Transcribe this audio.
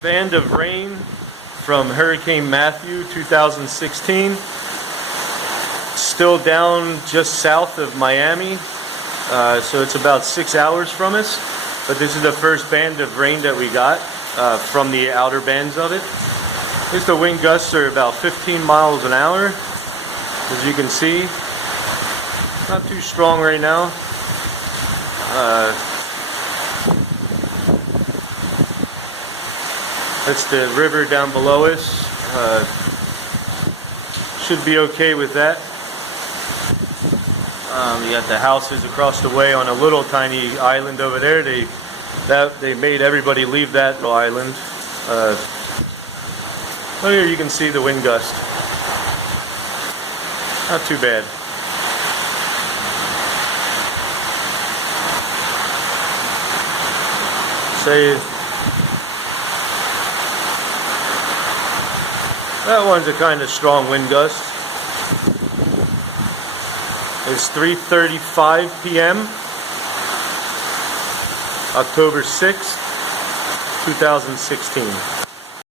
Band of rain from Hurricane Matthew 2016. Still down just south of Miami, so it's about 6 hours from us. But this is the first band of rain that we got from the outer bands of it. At least the wind gusts are about 15 miles an hour, as you can see. Not too strong right now. That's the river down below us. Should be okay with that. You got the houses across the way on a little tiny island over there. They made everybody leave that little island. Oh, here you can see the wind gust. Not too bad. That one's a kind of strong wind gust. It's 3:35 p.m. October 6th, 2016.